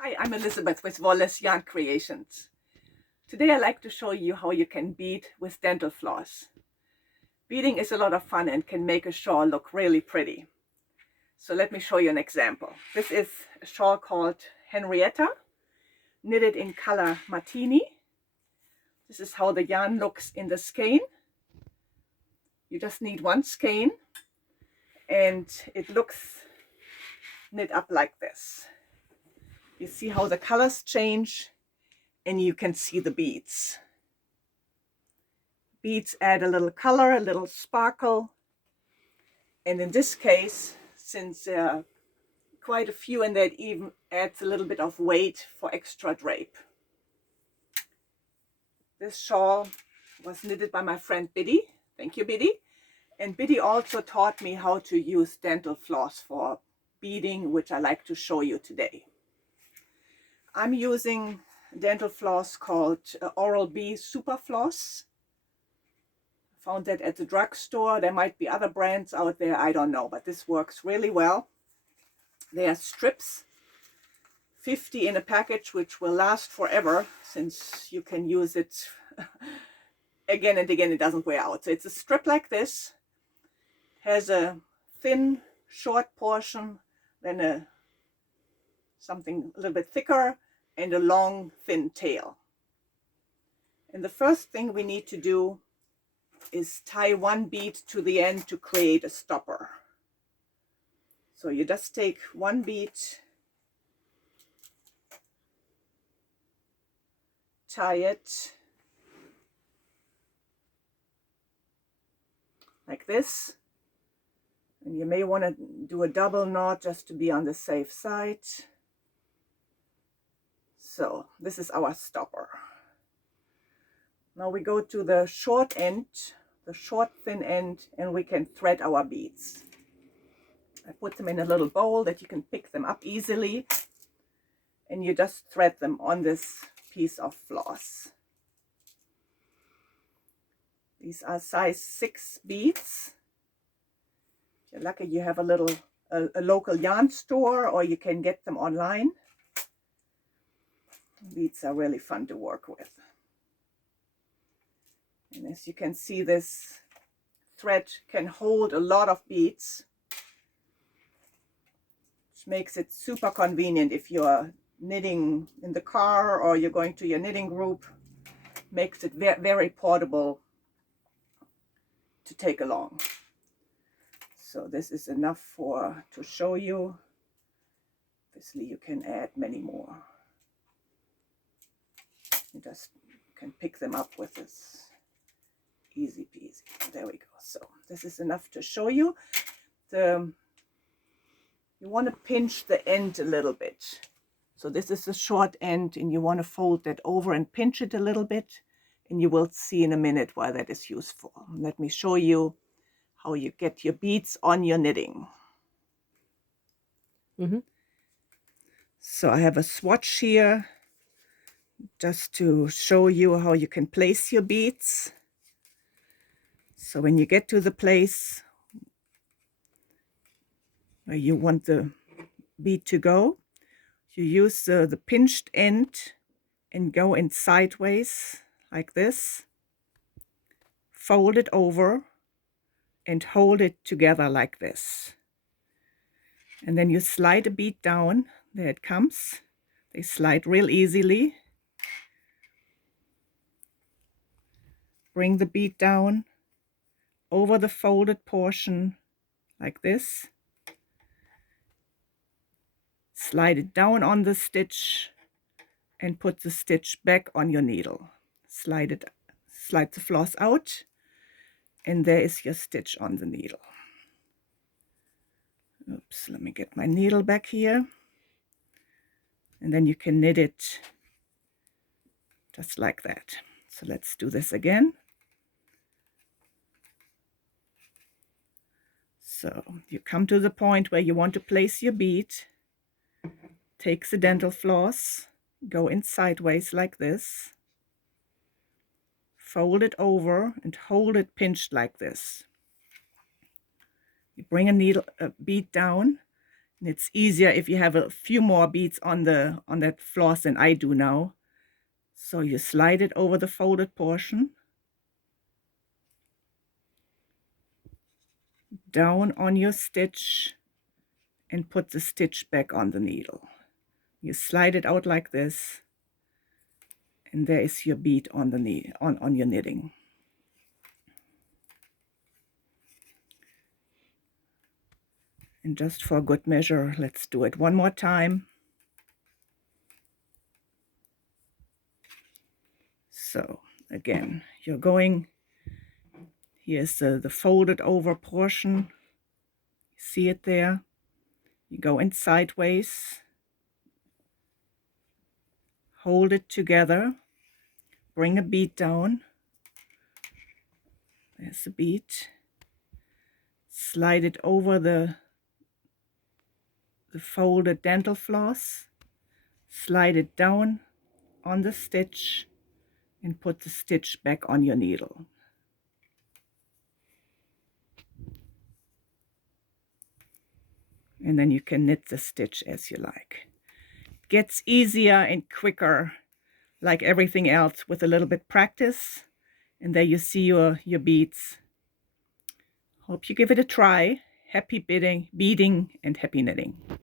Hi, I'm Elizabeth with Wallace Yarn Creations. Today I'd like to show you how you can bead with dental floss. Beading is a lot of fun and can make a shawl look really pretty. So let me show you an example. This is a shawl called Henrietta, knitted in color Martini. This is how the yarn looks in the skein. You just need one skein and it looks knit up like this. You see how the colors change and you can see the beads. Beads add a little color, a little sparkle, and in this case, since there are quite a few, and that even adds a little bit of weight for extra drape. This shawl was knitted by my friend Biddy. Thank you, Biddy. And Biddy also taught me how to use dental floss for beading, which I like to show you today. I'm using dental floss called Oral-B Super Floss. Found that at the drugstore. There might be other brands out there, I don't know, but this works really well. They are strips, 50 in a package, which will last forever since you can use it again and again. It doesn't wear out. So it's a strip like this, has a thin short portion, then something a little bit thicker, and a long thin tail. And the first thing we need to do is tie one bead to the end to create a stopper. So you just take one bead, tie it like this, and you may want to do a double knot just to be on the safe side. So this is our stopper. Now we go to the short end, the short thin end, and we can thread our beads. I put them in a little bowl that you can pick them up easily, and you just thread them on this piece of floss. These are size 6 beads. If you're lucky, you have a local yarn store, or you can get them online. Beads are really fun to work with. And as you can see, this thread can hold a lot of beads, which makes it super convenient if you're knitting in the car or you're going to your knitting group. Makes it very portable to take along. So this is enough to show you. Obviously you can add many more. You just can pick them up with this. Easy peasy. There we go. So this is enough to show you. You want to pinch the end a little bit. So this is the short end, and you want to fold that over and pinch it a little bit, and you will see in a minute why that is useful. Let me show you how you get your beads on your knitting. So I have a swatch here just to show you how you can place your beads. So when you get to the place where you want the bead to go, you use the pinched end and go in sideways like this. Fold it over and hold it together like this. And then you slide a bead down. There it comes. They slide real easily. Bring the bead down over the folded portion like this. Slide it down on the stitch and put the stitch back on your needle. Slide the floss out, and there is your stitch on the needle. Oops, let me get my needle back here. And then you can knit it just like that. So let's do this again. So you come to the point where you want to place your bead. Take the dental floss, go in sideways like this. Fold it over and hold it pinched like this. You bring a bead down And it's easier if you have a few more beads on that floss than I do now. So you slide it over the folded portion, down on your stitch, and put the stitch back on the needle. You slide it out like this, and there is your bead on the on your knitting. And just for good measure, let's do it one more time. So again, you're going, here's the folded over portion. See it there? You go in sideways, hold it together, bring a bead down. There's the bead. Slide it over the folded dental floss, slide it down on the stitch, and put the stitch back on your needle. And then you can knit the stitch as you like. It gets easier and quicker, like everything else, with a little bit practice. And there you see your beads. Hope you give it a try. Happy beading and happy knitting.